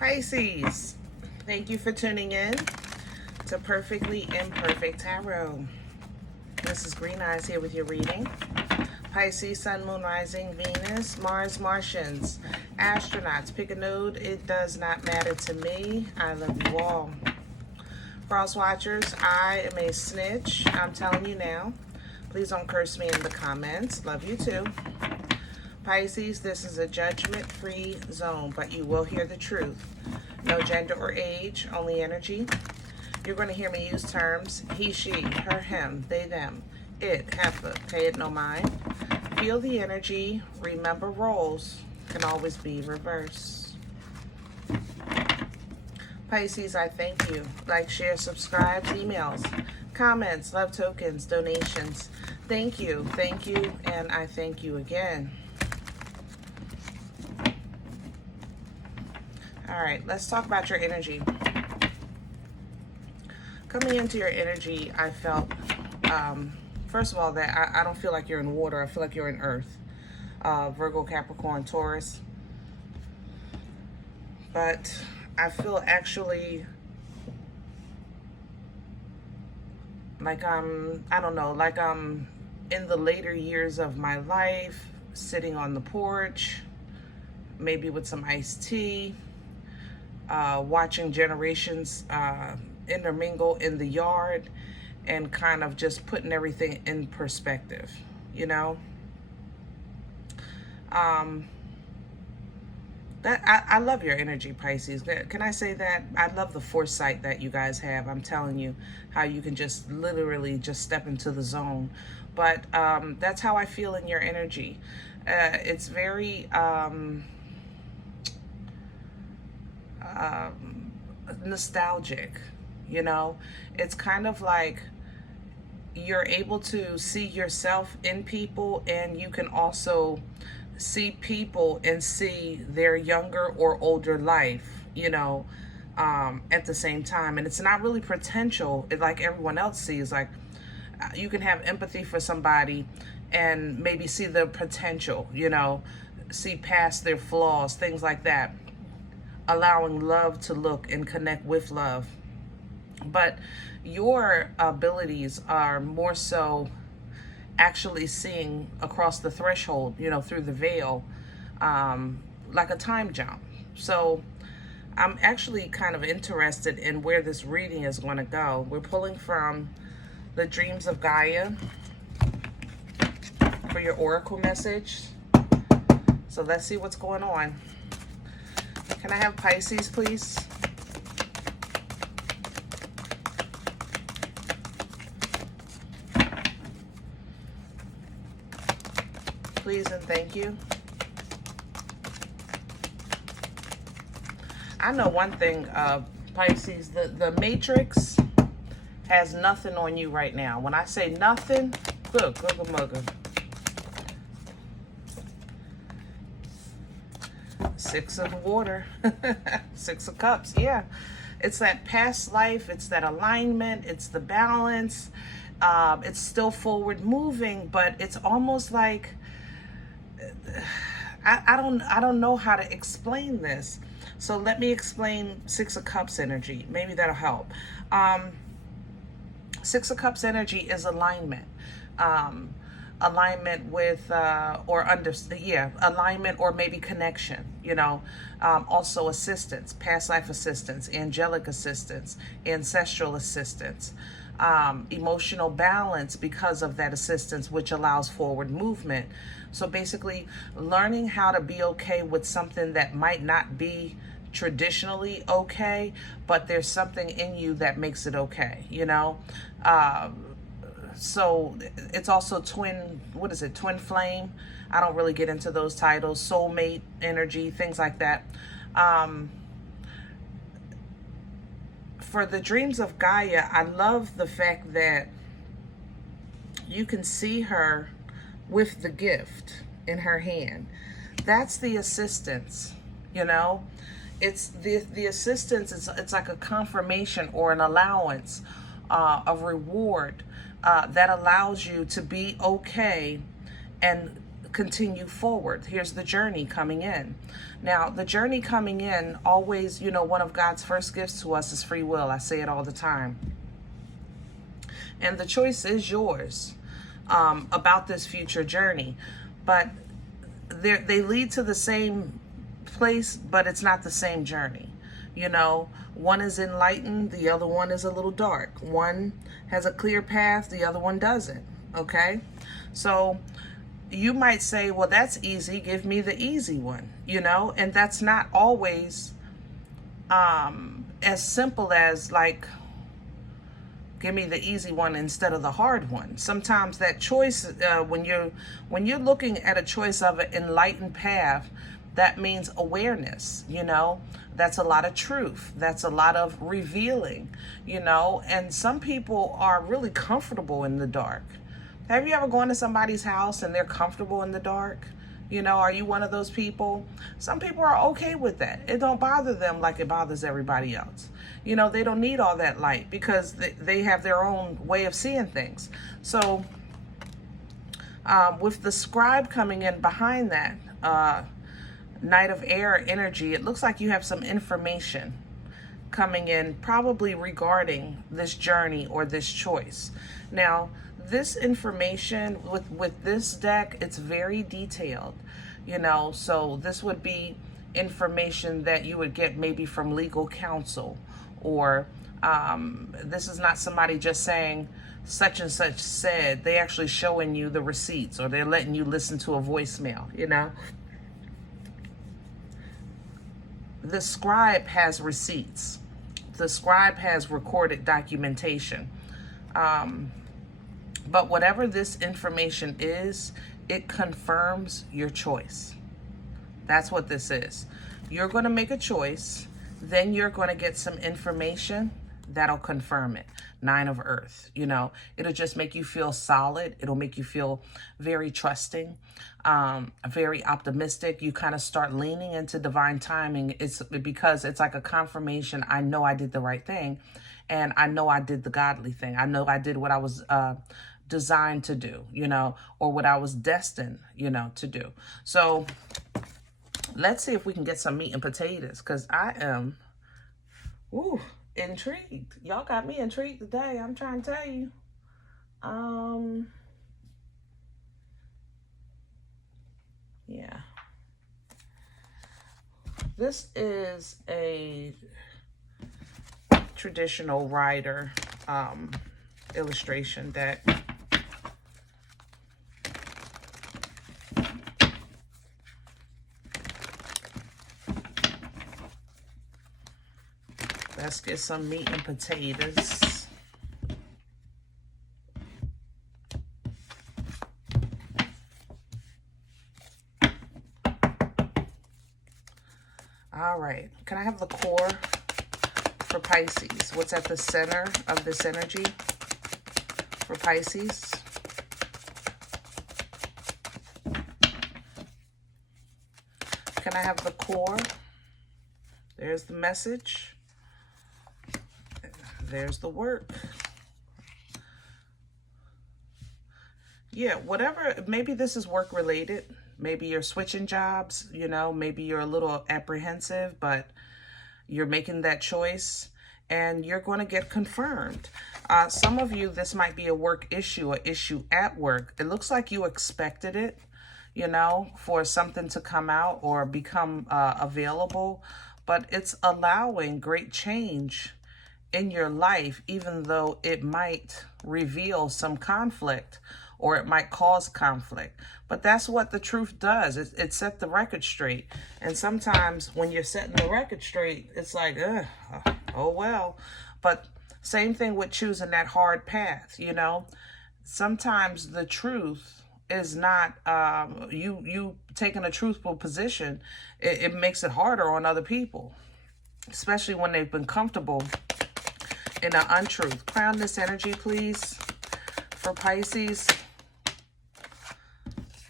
Pisces, thank you for tuning in to Perfectly Imperfect Tarot. This is Green Eyes here with your reading. Pisces, Sun, Moon, Rising, Venus, Mars, Martians, astronauts. Pick a node. It does not matter to me. I love you all. Cross watchers, I am a snitch. I'm telling you now. Please don't curse me in the comments. Love you too. Pisces, this is a judgment-free zone, but you will hear the truth. No gender or age, only energy. You're going to hear me use terms he, she, her, him, they, them, it, heifer, pay it no mind. Feel the energy. Remember, roles can always be reversed. Pisces, I thank you. Like, share, subscribe, emails, comments, love tokens, donations. Thank you, and I thank you again. All right, let's talk about your energy. Coming into your energy, I felt, first of all, that I don't feel like you're in water. I feel like you're in earth. Virgo, Capricorn, Taurus. But I feel actually like I don't know, like I'm in the later years of my life, sitting on the porch, maybe with some iced tea, watching generations intermingle in the yard and kind of just putting everything in perspective, you know? I love your energy, Pisces. Can I say that? I love the foresight that you guys have. I'm telling you how you can just literally just step into the zone. But that's how I feel in your energy. It's very nostalgic, you know? It's kind of like you're able to see yourself in people, and you can also see people and see their younger or older life, you know, at the same time. And it's not really potential like everyone else sees. Like, you can have empathy for somebody and maybe see the potential, you know, see past their flaws, things like that. Allowing love to look and connect with love. But your abilities are more so actually seeing across the threshold, you know, through the veil, like a time jump. So I'm actually kind of interested in where this reading is going to go. We're pulling from the Dreams of Gaia for your oracle message. So let's see what's going on. Can I have Pisces, please? Please and thank you. I know one thing, Pisces, the Matrix has nothing on you right now. When I say nothing, look, mugga. Six of water, Six of Cups, yeah. It's that past life, it's that alignment, it's the balance. It's still forward moving, but it's almost like, I don't know how to explain this. So let me explain Six of Cups energy. Maybe that'll help. Six of Cups energy is alignment. Alignment with, alignment or maybe connection, you know. Also assistance, past life assistance, angelic assistance, ancestral assistance. Emotional balance because of that assistance, which allows forward movement. So basically learning how to be okay with something that might not be traditionally okay, but there's something in you that makes it okay, you know? So it's also twin flame? I don't really get into those titles. Soulmate energy, things like that. For the Dreams of Gaia, I love the fact that you can see her with the gift in her hand. That's the assistance, you know? It's the assistance, it's like a confirmation or an allowance, a reward that allows you to be okay and continue forward. Here's the journey coming in. Now, the journey coming in always, you know, one of God's first gifts to us is free will. I say it all the time. And the choice is yours about this future journey. But they lead to the same place, but it's not the same journey. You know, one is enlightened, the other one is a little dark. One has a clear path, the other one doesn't. Okay? So you might say, well, that's easy. Give me the easy one, you know? And that's not always as simple as like, give me the easy one instead of the hard one. Sometimes that choice, when you're looking at a choice of an enlightened path, that means awareness, you know? That's a lot of truth. That's a lot of revealing, you know? And some people are really comfortable in the dark. Have you ever gone to somebody's house and they're comfortable in the dark? You know, are you one of those people? Some people are okay with that. It don't bother them like it bothers everybody else. You know, they don't need all that light because they have their own way of seeing things. So with the scribe coming in behind that, Knight of Air energy, it looks like you have some information coming in probably regarding this journey or this choice. Now, this information with this deck, it's very detailed, you know, so this would be information that you would get maybe from legal counsel, or this is not somebody just saying such and such said. They actually showing you the receipts, or they're letting you listen to a voicemail, you know. The scribe has receipts. The scribe has recorded documentation. But whatever this information is, it confirms your choice. That's what this is. You're going to make a choice, then you're going to get some information that'll confirm it. Nine of Earth, you know, it'll just make you feel solid. It'll make you feel very trusting, very optimistic. You kind of start leaning into divine timing. It's because it's like a confirmation. I know I did the right thing, and I know I did the godly thing. I know I did what I was designed to do, you know, or what I was destined, you know, to do. So let's see if we can get some meat and potatoes, because I am intrigued. Y'all got me intrigued today. I'm trying to tell you. Yeah. This is a traditional rider illustration deck. Let's get some meat and potatoes. All right. Can I have the core for Pisces? What's at the center of this energy for Pisces? Can I have the core? There's the message. There's the work. Yeah, whatever. Maybe this is work related. Maybe you're switching jobs, you know, maybe you're a little apprehensive, but you're making that choice and you're going to get confirmed. Some of you, this might be a work issue, an issue at work. It looks like you expected it, you know, for something to come out or become available, but it's allowing great change in your life, even though it might reveal some conflict or it might cause conflict. But that's what the truth does. It set the record straight. And sometimes when you're setting the record straight, it's like, oh well. But same thing with choosing that hard path, you know. Sometimes the truth is not, you taking a truthful position, it makes it harder on other people, especially when they've been comfortable in an untruth. Crown this energy, please, for Pisces.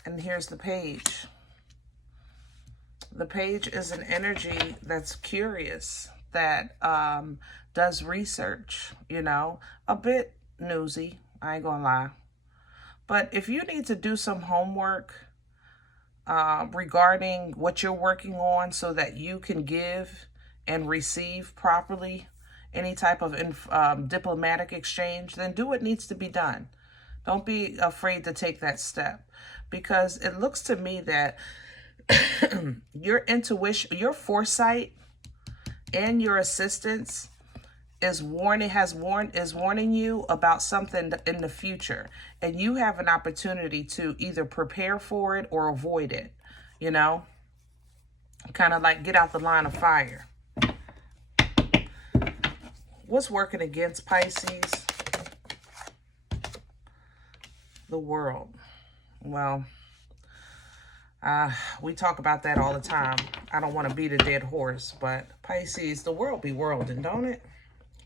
And here's the page. The page is an energy that's curious, that does research, you know, a bit newsy, I ain't gonna lie. But if you need to do some homework, regarding what you're working on so that you can give and receive properly any type of diplomatic exchange, then do what needs to be done. Don't be afraid to take that step, because it looks to me that your intuition, your foresight, and your assistance is warning you about something in the future, and you have an opportunity to either prepare for it or avoid it, you know, kind of like get out the line of fire. What's working against Pisces? The world. Well, we talk about that all the time. I don't want to beat a dead horse, but Pisces, the world be worlding, don't it?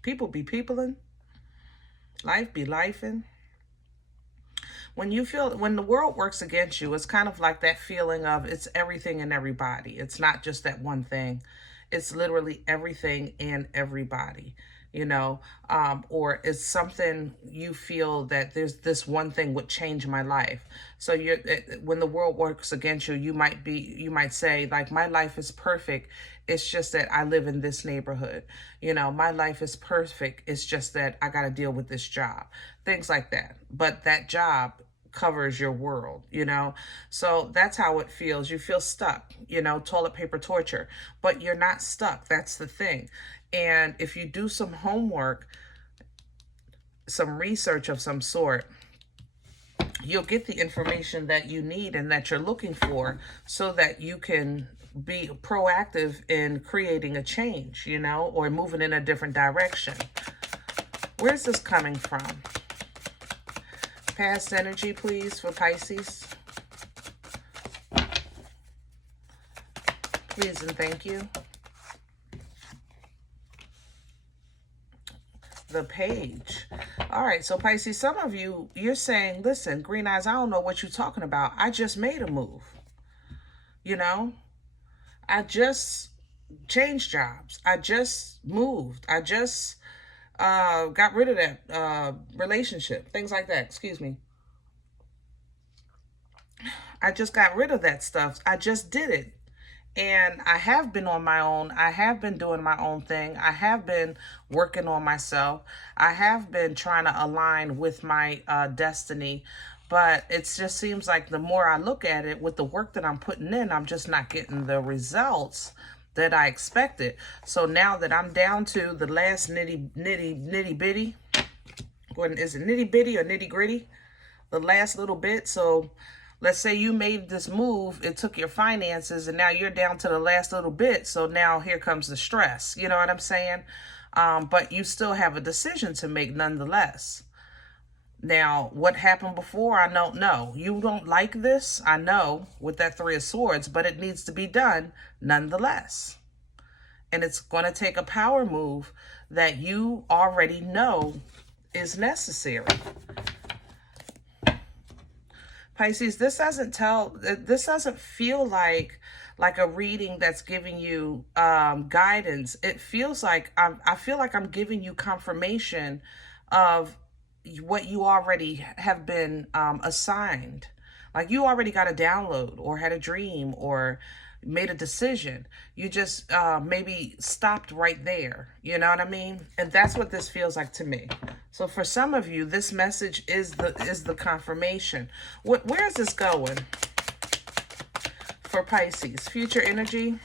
People be peopling. Life be lifing. When the world works against you, it's kind of like that feeling of it's everything and everybody. It's not just that one thing. It's literally everything and everybody, you know, or it's something you feel that there's this one thing would change my life. So when the world works against you, you might say, like, my life is perfect. It's just that I live in this neighborhood. You know, my life is perfect. It's just that I got to deal with this job. Things like that. But that job covers your world, you know? So that's how it feels. You feel stuck, you know, toilet paper torture. But you're not stuck. That's the thing. And if you do some homework, some research of some sort, you'll get the information that you need and that you're looking for so that you can be proactive in creating a change, you know, or moving in a different direction. Where's this coming from? Past energy, please, for Pisces. Please and thank you. The Page. All right, so Pisces, some of you, you're saying, listen, Green Eyes, I don't know what you're talking about. I just made a move. You know? I just changed jobs. I just moved. I just got rid of that relationship. Things like that. Excuse me. I just got rid of that stuff. I just did it. And I have been on my own. I have been doing my own thing. I have been working on myself. I have been trying to align with my destiny. But it just seems like the more I look at it, with the work that I'm putting in, I'm just not getting the results that I expected. So now that I'm down to the last nitty bitty, is it nitty bitty or nitty gritty? The last little bit. So let's say you made this move, it took your finances, and now you're down to the last little bit. So now here comes the stress. You know what I'm saying? But you still have a decision to make nonetheless. Now, what happened before, I don't know. You don't like this, I know, with that Three of Swords, but it needs to be done nonetheless. And it's going to take a power move that you already know is necessary. Pisces, this doesn't feel like a reading that's giving you guidance. It feels like I feel like I'm giving you confirmation of what you already have been assigned. Like you already got a download or had a dream or made a decision. You just maybe stopped right there. You know what I mean? And that's what this feels like to me. So for some of you, this message is the confirmation. Where is this going for Pisces? Future energy,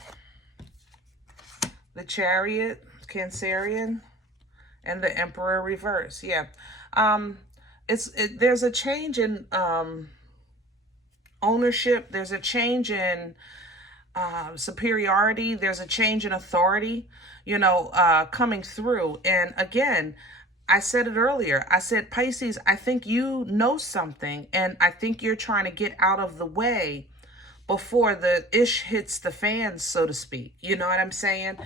the Chariot, Cancerian, and the Emperor reverse. Yeah. There's a change in ownership. There's a change in superiority. There's a change in authority, you know, coming through. And again, I said it earlier. I said, Pisces, I think you know something, and I think you're trying to get out of the way before the ish hits the fans, so to speak. You know what I'm saying?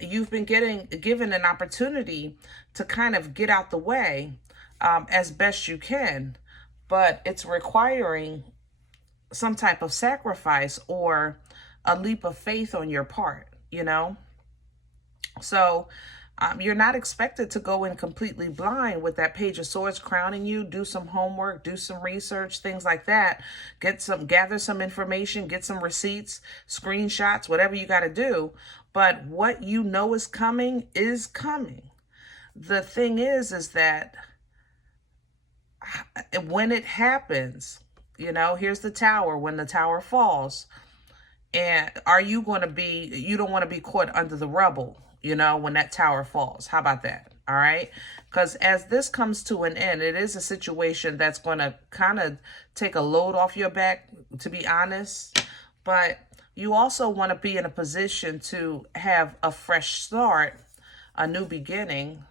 You've been given an opportunity to kind of get out the way as best you can, but it's requiring some type of sacrifice or a leap of faith on your part, you know? So You're not expected to go in completely blind with that Page of Swords crowning you. Do some homework, do some research, things like that. Gather some information, get some receipts, screenshots, whatever you got to do. But what you know is coming is coming. The thing is that when it happens, you know, here's the Tower. When the Tower falls, and are you going to be, you don't want to be caught under the rubble, you know, when that tower falls. How about that? All right. Because as this comes to an end, it is a situation that's going to kind of take a load off your back, to be honest. But you also want to be in a position to have a fresh start, a new beginning.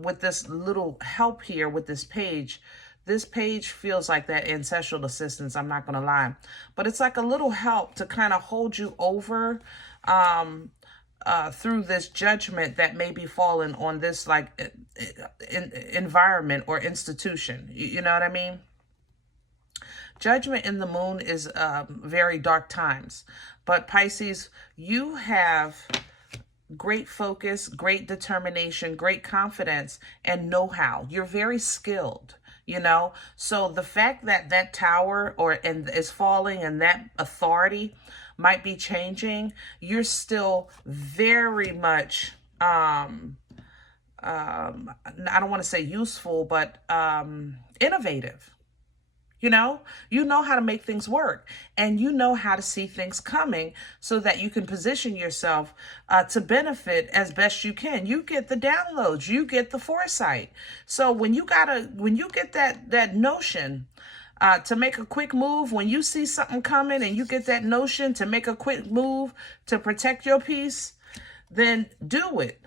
With this little help here with this page. This page feels like that ancestral assistance, I'm not going to lie. But it's like a little help to kind of hold you over through this judgment that may be falling on this like environment or institution. You know what I mean? Judgment in the moon is very dark times. But Pisces, you have great focus, great determination, great confidence, and know-how. You're very skilled, you know? So the fact that that tower is falling and that authority might be changing, you're still very much, I don't want to say useful, but innovative. You know how to make things work, and you know how to see things coming so that you can position yourself to benefit as best you can. You get the downloads, you get the foresight. So when you get that notion to make a quick move, when you see something coming and you get that notion to make a quick move to protect your peace, then do it.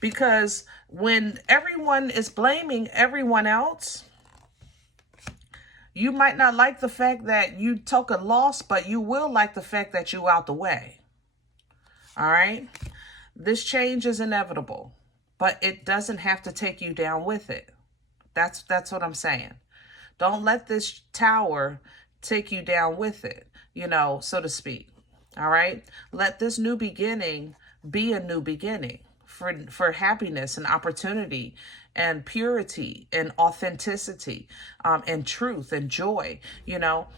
Because when everyone is blaming everyone else, you might not like the fact that you took a loss, but you will like the fact that you're out the way. All right? This change is inevitable, but it doesn't have to take you down with it. That's what I'm saying. Don't let this tower take you down with it, you know, so to speak. All right? Let this new beginning be a new beginning for happiness and opportunity and purity and authenticity and truth and joy. You know,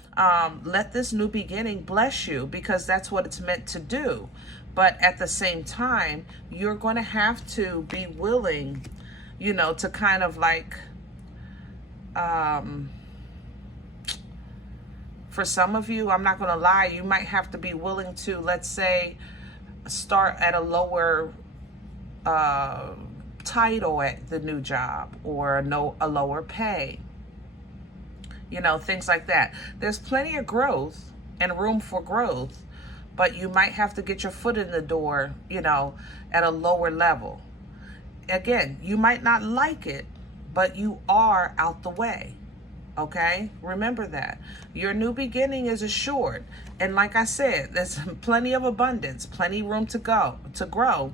let this new beginning bless you, because that's what it's meant to do. But at the same time, you're going to have to be willing, you know, to kind of like, for some of you, I'm not going to lie, you might have to be willing to, let's say, start at a lower title at the new job, or a lower pay, you know, things like that. There's plenty of growth and room for growth, but you might have to get your foot in the door, you know, at a lower level. Again, you might not like it, but you are out the way. Okay, remember that your new beginning is assured, and like I said, there's plenty of abundance, plenty room to grow.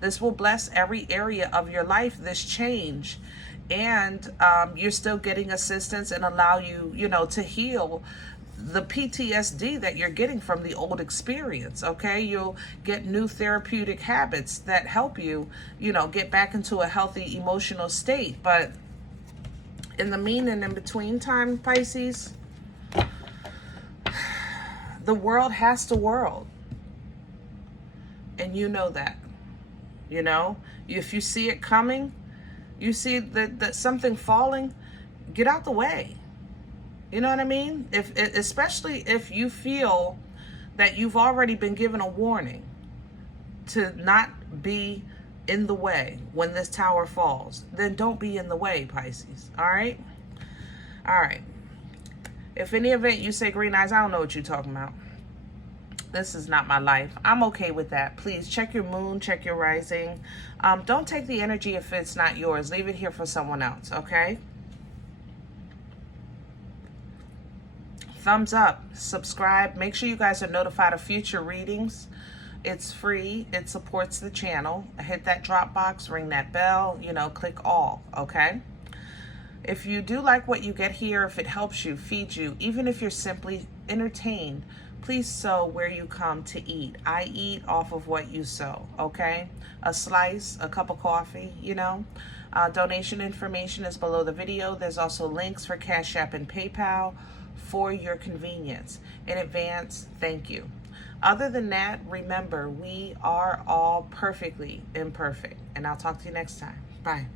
This will bless every area of your life, this change. And you're still getting assistance and allow you, you know, to heal the PTSD that you're getting from the old experience. Okay, you'll get new therapeutic habits that help you, you know, get back into a healthy emotional state. But in the mean and in between time, Pisces, the world has to world. And you know that. You know, if you see it coming, you see that something falling, get out the way. You know what I mean? Especially if you feel that you've already been given a warning to not be in the way when this tower falls, then don't be in the way, Pisces. All right? All right. If in any event you say, Green Eyes, I don't know what you're talking about. This is not my life. I'm okay with that. Please check your moon, check your rising. Don't take the energy if it's not yours. Leave it here for someone else, okay? Thumbs up, subscribe. Make sure you guys are notified of future readings. It's free. It supports the channel. Hit that drop box, ring that bell, you know, click all, okay? If you do like what you get here, if it helps you, feeds you, even if you're simply entertained, please sow where you come to eat. I eat off of what you sow, okay? A slice, a cup of coffee, you know? Donation information is below the video. There's also links for Cash App and PayPal for your convenience. In advance, thank you. Other than that, remember, we are all perfectly imperfect. And I'll talk to you next time. Bye.